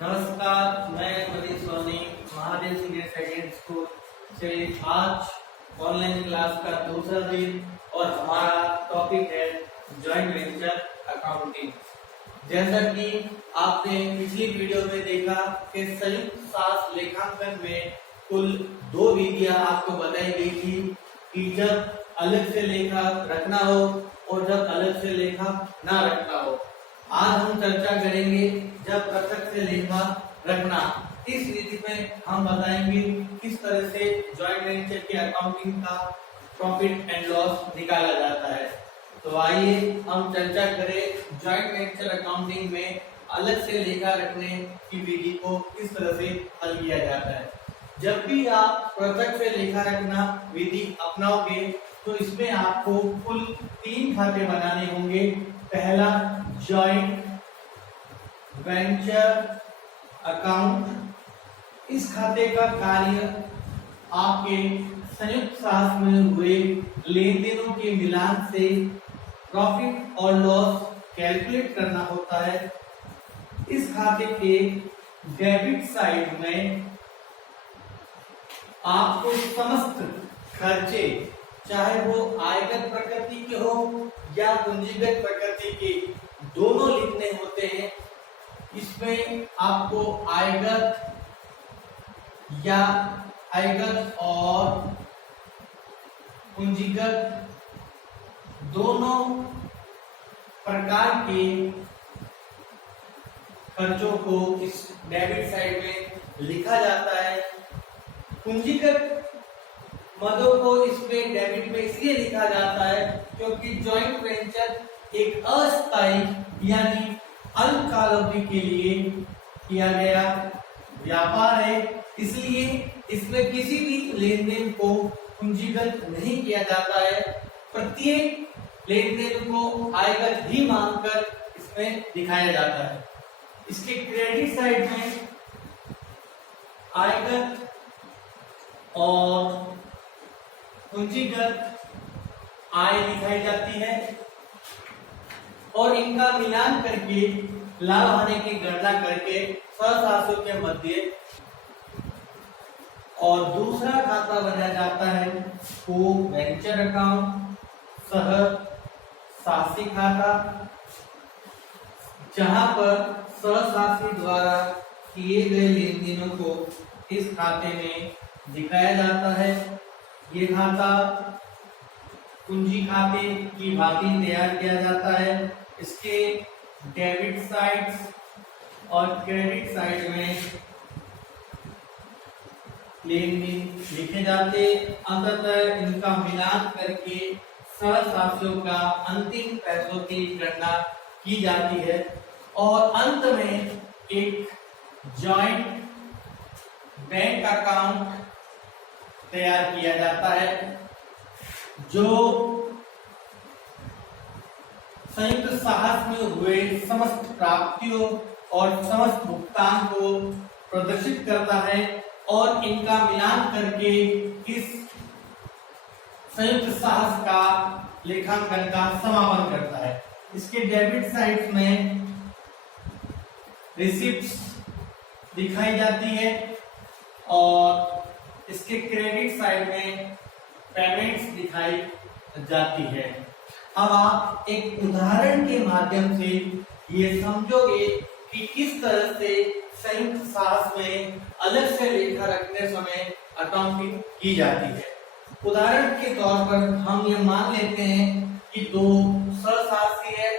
नमस्कार, मैं Manish Soni Mahadev senior secondary school से आज ऑनलाइन क्लास का दूसरा दिन और हमारा टॉपिक है जॉइंट वेंचर अकाउंटिंग। जैसा कि आपने पिछली वीडियो में देखा कि संयुक्त साख लेखांकन में कुल 2 विधियां आपको बताई गई थी कि जब अलग से लेखा रखना हो और जब अलग से लेखा ना रखना हो। आज हम चर्चा करेंगे जब पृथक से लेखा रखना। इस विधि में हम बताएंगे किस तरह से जॉइंट वेंचर की अकाउंटिंग का प्रॉफिट एंड लॉस निकाला जाता है। तो आइए हम चर्चा करें जॉइंट वेंचर अकाउंटिंग में अलग से लेखा रखने की विधि को किस तरह से हल किया जाता है। जब भी आप पृथक से लेखा रखना विधि अपनाओगे तो इसमें आपको कुल 3 खाते बनाने होंगे। पहला जॉइंट वेंचर अकाउंट। इस खाते का कार्य आपके संयुक्त साख में हुए लेन देनों के मिलान से प्रॉफिट और लॉस कैलकुलेट करना होता है। इस खाते के डेबिट साइड में आपको समस्त खर्चे, चाहे वो आयकर प्रकृति के हो या पूंजीगत प्रकृति के, दोनों लिखने होते हैं। इसमें आपको आयगत और पूंजीगत दोनों प्रकार के खर्चों को इस डेबिट साइड में लिखा जाता है। पूंजीगत मदों को इसमें डेबिट में इसलिए लिखा जाता है क्योंकि जॉइंट वेंचर एक अस्थायी यानी अल्पकालावधि के लिए किया गया व्यापार है, इसलिए इसमें किसी भी लेन देन को पूंजीगत नहीं किया जाता है। प्रत्येक लेन देन को आयगत ही मानकर इसमें दिखाया जाता है। इसके क्रेडिट साइड में आयगत और पूंजीगत आय दिखाई जाती है और इनका मिलान करके लाभ हानि की गणना करके सहसाशियों के मध्य और दूसरा खाता बनाया जाता है को वेंचर अकाउंट, सह साशी खाता, जहां पर सहसाशी द्वारा किए गए लेन देनों को इस खाते में दिखाया जाता है। ये खाता पूंजी खाते की भांति तैयार किया जाता है। इसके डेबिट साइड और क्रेडिट साइड में लेन देन लिखे जाते, अंततः इनका मिलान करके सहसाशियों का अंतिम पैसों की गणना की जाती है और अंत में एक जॉइंट बैंक अकाउंट तैयार किया जाता है जो संयुक्त साख में हुए समस्त प्राप्तियों और समस्त भुगतान को प्रदर्शित करता है और इनका मिलान करके इस संयुक्त साख का लेखांकन का समापन करता है। इसके डेबिट साइड में रिसिप्ट्स दिखाई जाती है और इसके क्रेडिट साइड में पेमेंट्स दिखाई जाती है। अब आप एक उदाहरण के माध्यम से ये समझोगे कि किस तरह से संयुक्त साख में अलग से लेखा रखने समय अकाउंटिंग की जाती है। उदाहरण के तौर पर हम ये मान लेते हैं कि 2 सहसाशी है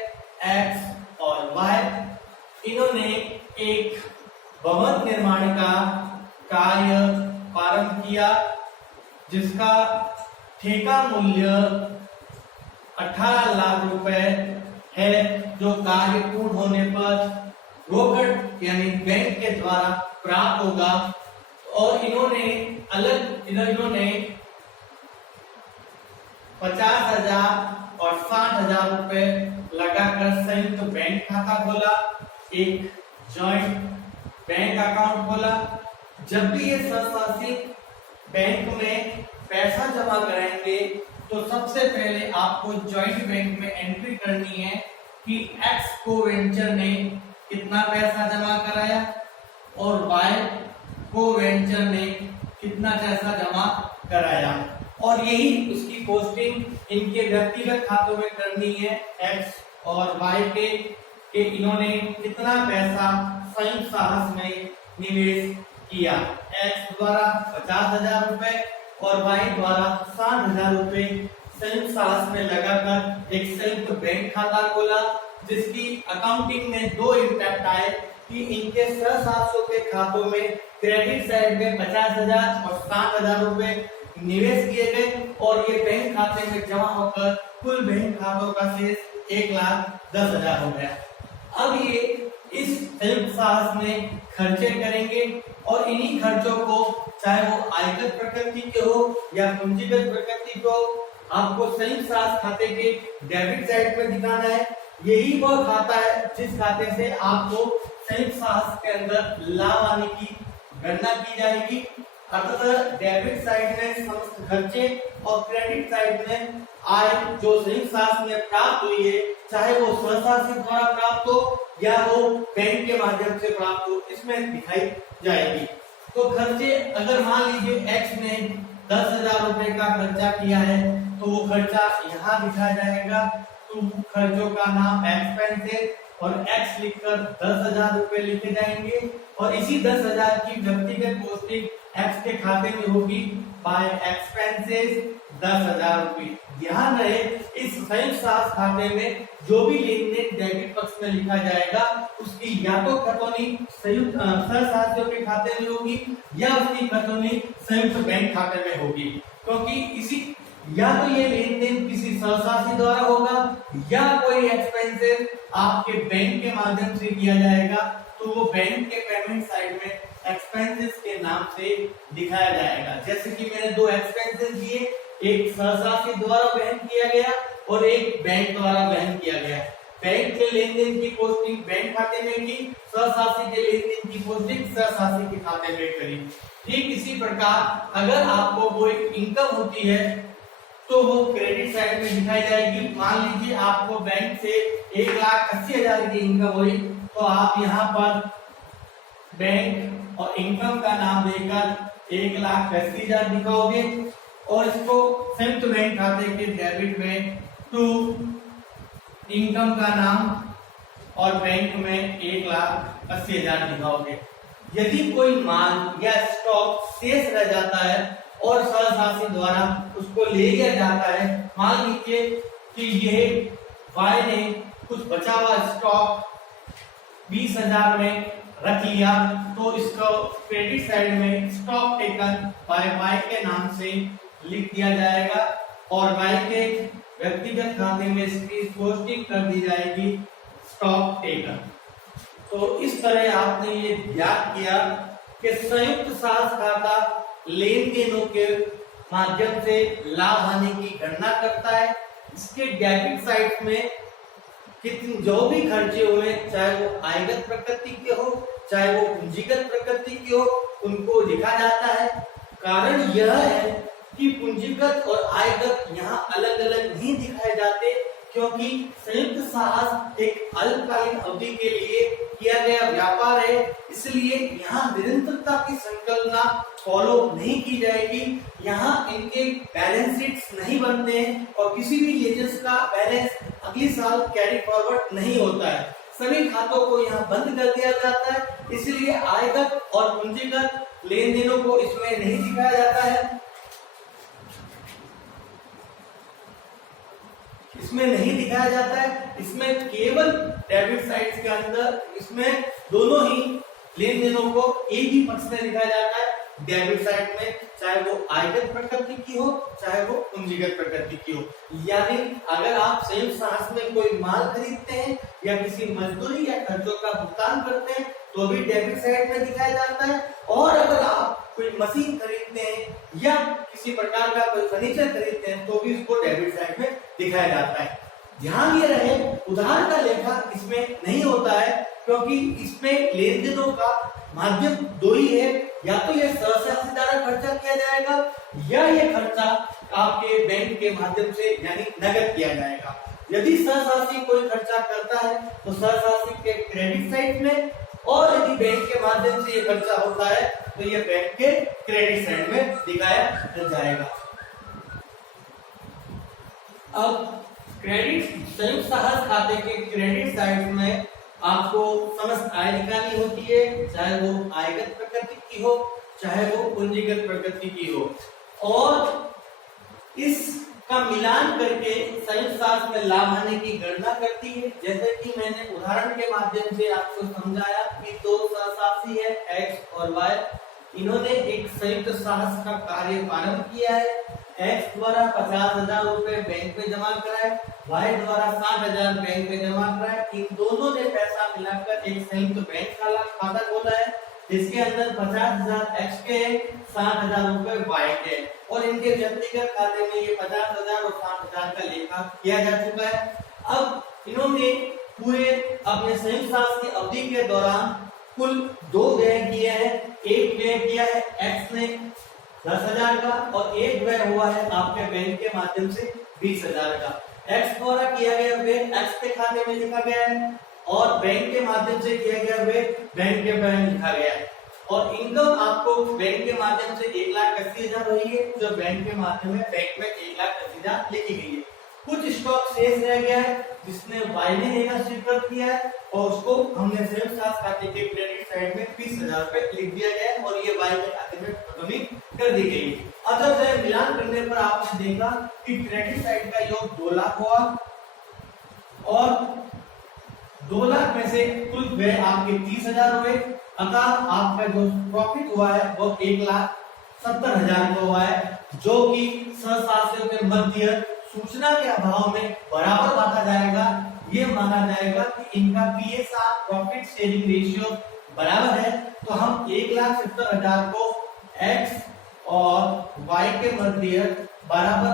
X और Y। इन्होंने एक भवन निर्माण का कार्य प्रारंभ किया जिसका ठेका मूल्य 18 लाख रुपए है, जो कार्य पूर्ण होने पर रोकड़ यानी बैंक के द्वारा प्राप्त होगा। और इन्होंने 50,000 और 60,000 रुपए लगाकर संयुक्त बैंक खाता खोला, एक जॉइंट बैंक अकाउंट खोला। जब भी ये सहसाशी बैंक में पैसा जमा कराएंगे तो सबसे पहले आपको जॉइंट बैंक में एंट्री करनी है कि एक्स को वेंचर ने कितना पैसा जमा कराया और वाई को वेंचर ने कितना पैसा जमा कराया, और यही उसकी पोस्टिंग इनके व्यक्तिगत खातों में करनी है एक्स और वाई के इन्होंने कितना पैसा संयुक्त साहस में निवेश किया। एक्स द्वारा 50,000 रुपए और वाई द्वारा 60,000 रुपए संयुक्त साहस में लगाकर एक संयुक्त बैंक खाता खोला, जिसकी अकाउंटिंग में दो इम्पैक्ट आए कि इनके सहसासियों के खातों में क्रेडिट साइड में 50,000 और 60,000 रुपए निवेश किए गए और ये बैंक खाते में जमा होकर कुल बैंक खातों का शेष 1,10,000 हो गया। अब ये इस संयुक्त साहस में खर्चे करेंगे और इन्हीं खर्चों को, चाहे वो आयकर प्रकृति के हो या पूंजीगत प्रकृति को, आपको संयुक्त साहस खाते के डेबिट साइड में दिखाना है। यही वह खाता है जिस खाते से आपको संयुक्त साहस के अंदर लाभ आने की गणना की जाएगी। अतः डेबिट साइड में समस्त खर्चे और क्रेडिट साइड में आय जो संयुक्त साहस में प्राप्त हुई है, चाहे वो स्वशासित द्वारा प्राप्त हो या वो बैंक के माध्यम से प्राप्त हो, इसमें दिखाई जाएगी। तो खर्चे, अगर मान लीजिए एक्स ने 10,000 रुपए का खर्चा किया है तो वो खर्चा यहाँ दिखाया जाएगा। तो खर्चों का नाम एक्सपेंसेस और एक्स लिखकर 10,000 रुपए लिखे जाएंगे और इसी 10,000 की व्यक्तिगत पोस्टिंग एक्स के खाते में होगी बाय एक्सपेंसेस 10,000 रुपए। ध्यान रहे, इस संयुक्त साहस खाते में जो भी लेन देन डेबिट पक्ष में लिखा जाएगा उसकी या तो खतौनी संयुक्त सहसासियों के खाते में होगी या उसकी खतौनी संयुक्त बैंक खाते में होगी, क्योंकि इसी या तो ये लेन देन किसी सहसासी द्वारा होगा या कोई एक्सपेंसेस आपके बैंक के माध्यम से किया जाएगा, तो वो बैंक के पेमेंट साइड में एक्सपेंसेस के नाम से दिखाया जाएगा। जैसे कि मैंने दो एक्सपेंसेस दिए, एक सहसासी द्वारा वहन किया गया और एक बैंक द्वारा वहन किया गया। बैंक के लेन देन की पोस्टिंग बैंक खाते में की, सहसासी के लेन देन की पोस्टिंग सहसासी के खाते में करी। ठीक इसी प्रकार अगर आपको कोई इनकम होती है तो वो क्रेडिट साइड में दिखाई जाएगी। मान लीजिए आपको बैंक से 1,80,000 की इनकम हुई, तो आप यहाँ पर बैंक और इनकम का नाम देकर 1,80,000 दिखाओगे और इसको संयुक्त बैंक खाते के डेबिट में टू इनकम का नाम और बैंक में 1,80,000 दिखाओगे। यदि कोई माल या स्टॉक शेष रह जाता है और सहसासी द्वारा उसको ले लिया जाता है, मान लीजिए कि यह वाई ने कुछ बचा हुआ स्टॉक 20,000 में रख लिया, तो इसको क्रेडिट साइड में स्टॉक टेकन बाय वाई के नाम से लिख दिया जाएगा और वाई के व्यक्तिगत खाते में इसकी पोस्टिंग कर दी जाएगी स्टॉक टेकन। तो इस तरह आपने ये याद किया कि संयुक्त साहस खाता लेन देनों के माध्यम से लाभ हानि की गणना करता है। इसके डेबिट साइड में कितने जो भी खर्चे हुए, चाहे वो आयगत प्रकृति के हो चाहे वो पूंजीगत प्रकृति के हो, उनको लिखा जाता है। कारण यह है कि पूंजीगत और आयगत यहाँ अलग अलग नहीं दिखाए जाते, क्योंकि संयुक्त साहस एक अल्पकालीन अवधि के लिए किया गया व्यापार है, इसलिए यहाँ निरंतरता की संकल्पना फॉलो नहीं की जाएगी। यहाँ इनके बैलेंस शीट्स नहीं बनते हैं और किसी भी लेजर्स का बैलेंस अगले साल कैरी फॉरवर्ड नहीं होता है। सभी खातों को यहाँ बंद कर दिया जाता है, इसलिए आयगत और पूंजीगत लेन देनों को इसमें नहीं दिखाया जाता है। इसमें नहीं दिखाया जाता है, इसमें केवल डेबिट साइड के अंदर इसमें दोनों ही लेन देनों को एक ही पक्ष में दिखाया जाता है। डेबिट साइड में चाहे वो आयगत प्रकृति की हो चाहे वो पूंजीगत प्रकृति की हो, यानी अगर आप संयुक्त साहस में कोई माल खरीदते हैं या किसी मजदूरी या खर्चों का भुगतान करते हैं तो भी डेबिट साइड में दिखाया जाता है, और अगर आप कोई मशीन खरीदते हैं या किसी प्रकार का कोई फर्नीचर खरीदते हैं तो भी उसको डेबिट साइड में दिखाया जाता है। ध्यान ये रहे, उधार का लेखा इसमें नहीं होता है, क्योंकि इसमें लेन देनों का माध्यम दो ही है, या तो ये सहसासी द्वारा खर्चा किया जाएगा या ये खर्चा आपके बैंक के माध्यम से यानी नगद किया जाएगा। यदि सहसासी कोई खर्चा करता है तो सहसासी के क्रेडिट साइड में और यदि बैंक के माध्यम से ये खर्चा होता है तो ये बैंक के क्रेडिट साइड में दिखाया जाएगा। अब क्रेडिट संयुक्त साहस खाते के क्रेडिट साइड में आपको समस्त आय निकालनी होती है, चाहे वो आयगत प्रकृति की हो चाहे वो पूंजीगत प्रकृति की हो, और इसका मिलान करके संयुक्त साहस में लाभ हानि की गणना करती है। जैसे कि मैंने उदाहरण के माध्यम से आपको समझाया कि दो सहसासी है एक्स और वाई, इन्होंने एक संयुक्त साहस का कार्य प्रारंभ किया है। एक्स द्वारा 50,000 रुपए बैंक में जमा कराए, वाई द्वारा 60,000 बैंक में जमा कराए। इन दोनों ने पैसा मिलाकर एक संयुक्त बैंक खाता खोला है, जिसके अंदर 50,000 एक्स के 60,000 रुपए वाई के, और इनके व्यक्तिगत खाते में ये 50,000 और 60,000 का लेखा किया जा चुका है। अब इन्होंने पूरे अपने संयुक्त साहस की अवधि के दौरान कुल 2 व्यय किए हैं। एक व्यय किया है एक्स ने 10,000 का, और एक व्यय हुआ है आपके बैंक के माध्यम से 20,000 का। एक्स द्वारा किया गया व्यय एक्स के खाते में लिखा गया है, और बैंक के माध्यम से किया गया व्यय बैंक के बैंक लिखा गया है। और इनकम आपको बैंक के माध्यम से 1,80,000 हुई है, जो बैंक के माध्यम में बैंक में 1,80,000 लिखी गई है। कुछ स्टॉक शेष रह गया है जिसने वाई ने लेना स्वीकृत किया है, और उसको हमने संयुक्त साहस खाते के क्रेडिट साइड में 20,000 रुपए लिख दिया गया है, और ये वाई के खाते में खत्म कर दी गई है। अतः मिलान करने पर आपने देखा कि क्रेडिट साइड का योग 2 लाख हुआ, और 2 लाख में से कुल व्यय आपके 30,000 हुए। अतः आपका जो प्रॉफिट हुआ है वो 1,70,000 का हुआ है, जो कि सहसासियों के मध्य सूचना के अभाव में बराबर बांटा जाएगा। ये माना जाएगा कि इनका पीएसआर प्रॉफिट शेयरिंग रेशियो बराबर है। तो हम 1,70,000 को एक्स और वाई के मध्य बराबर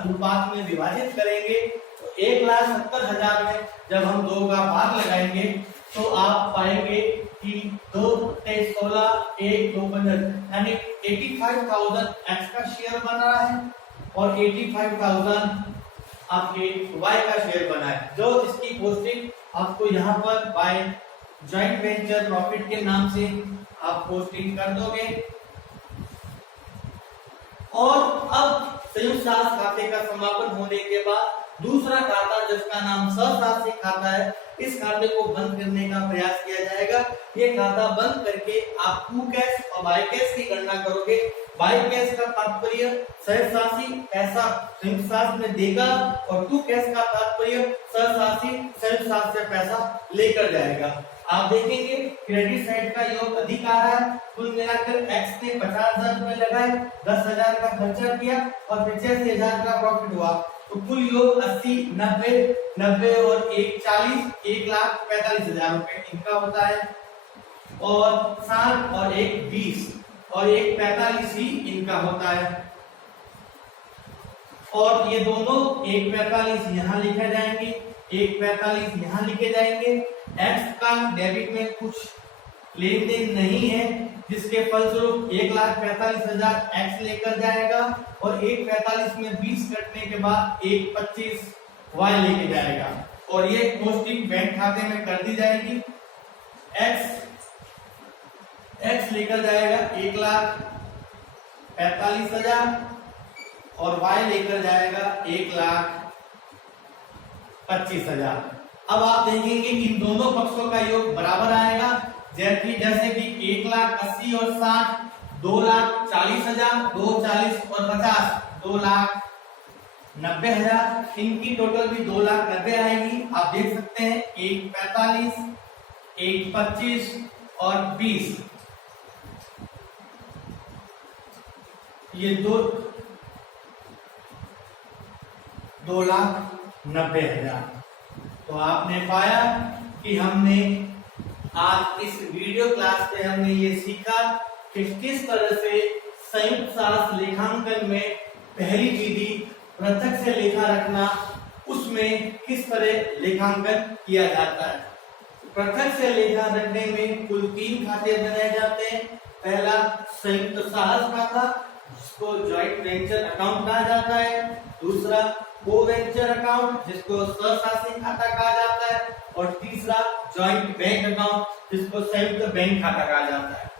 अनुपात में विभाजित करेंगे। तो 1,70,000 में जब हम 2 का भाग लगाएंगे तो आप पाएंगे कि 2 × 16 1 2 15 यानी 85,000 एक्स का शेयर बन रहा है, और 85,000 आपके वाई का शेयर बना है। जो इसकी पोस्टिंग आपको यहाँ पर बाय जॉइंट वेंचर प्रॉफिट के नाम से आप पोस्टिंग कर दोगे। और अब संयुक्त साहस खाते का समापन होने के बाद दूसरा खाता जिसका नाम सहसासी खाता है, इस खाते को बंद करने का प्रयास किया जाएगा। ये खाता बंद करके आप टू कैश और बाय कैश की गणना करोगे। बाय कैश का तात्पर्य सहसासी पैसा संयुक्त साहस में देगा, और टू कैश का तात्पर्य सहसासी संयुक्त साहस से पैसा लेकर जाएगा। आप देखेंगे क्रेडिट साइड का योग अधिक आ रहा है। कुल मिलाकर एक्स ने 50,000 रुपए लगाए, 10,000 का खर्चा किया और 85,000 का प्रॉफिट हुआ। तो कुल योग 80, 90 और 1 40, 1,45,000 रुपए इनका होता है, और 60 और 1 20 और 1 45 ही इनका होता है। और ये दोनों 1,45 यहाँ लिखे जाएंगे, 1,45 यहाँ लिखे जाएंगे। एक्स का डेबिट में कुछ लेन देन नहीं है, जिसके फलस्वरूप 1,45,000 एक्स लेकर जाएगा, और 1,45 में 20 कटने के बाद 1,25 वाई लेके जाएगा, और ये पोस्टिंग बैंक खाते में कर दी जाएगी। एक्स लेकर जाएगा 1,45,000 और वाई लेकर जाएगा 1,25,000। अब आप देखेंगे इन दोनों पक्षों का योग बराबर आएगा, जैसे कि 1,80,000 और 60 2,40,000, 2,40 और 50 2,90,000। इनकी टोटल भी 2,90,000 आएगी। आप देख सकते हैं 1,45, 1,25 और 20, ये 2,90,000। तो आपने पाया कि हमने आज इस वीडियो क्लास में हमने ये सीखा कि किस तरह से संयुक्त साहस लेखांकन में पहली विधि पृथक से लेखा रखना, उसमें किस तरह लेखांकन किया जाता है। पृथक से लेखा रखने में कुल 3 खाते बनाए जाते हैं। पहला संयुक्त साहस खाता, जिसको जॉइंट वेंचर अकाउंट कहा जाता है। दूसरा कोवेंचर अकाउंट जिसको सहशासी खाता कहा जाता है, और तीसरा जॉइंट बैंक अकाउंट जिसको संयुक्त बैंक खाता कहा जाता है।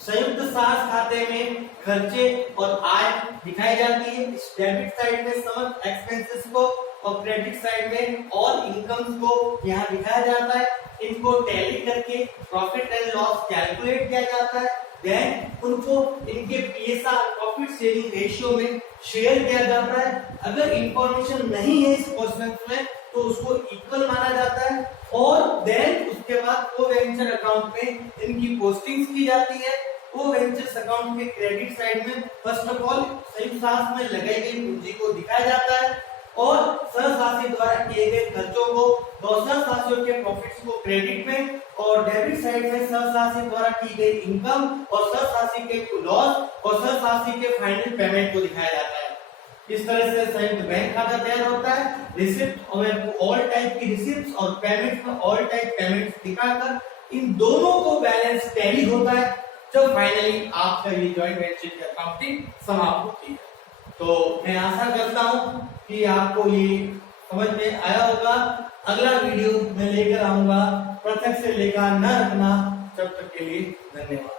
संयुक्त साझ खाते में खर्चे और आय दिखाई जाती है। इस डेबिट साइड में समस्त एक्सपेंसेस को और क्रेडिट साइड में ऑल इनकम्स को यहाँ दिखाया जाता है। इनको टैली करके प्रॉफिट एंड लॉस कैलकुलेट किया जाता है। देन उनको इनके पीएसआर प्रॉफिट शेयरिंग रेशियो में शेयर किया जाता है। अगर इंफॉर्मेशन नहीं है इस क्वेश्चन में तो उसको इक्वल माना जाता है, और देन उसके बाद कोवेंचर अकाउंट में इनकी पोस्टिंग्स की जाती है। कोवेंचर्स अकाउंट के क्रेडिट साइड में फर्स्ट ऑफ ऑल संयुक्त साझ में लगाई गई पूंजी को दिखाया जाता है, और सहशासी द्वारा किए गए खर्चों को और सहशासियों के प्रॉफिट्स को क्रेडिट में, और डेबिट साइड में सहशासी द्वारा की गई इनकम और सहशासी के लॉस और सहशासी के फाइनल पेमेंट को दिखाया जाता है। इस तरह से संयुक्त बैंक खाता तैयार होता है। रिसिप्ट और ऑल टाइप की रिसिप्ट्स और पेमेंट्स में ऑल टाइप पेमेंट्स दिखाकर इन दोनों को बैलेंस टैली होता है, जब फाइनली आपका ये जॉइंट वेंचर की अकाउंटिंग समाप्त होती है। तो मैं आशा करता हूं कि आपको ये समझ में आया होगा। अगला वीडियो मैं लेकर आऊंगा, प्रत्यक्ष से लेकर न रखना। तब तक के लिए धन्यवाद।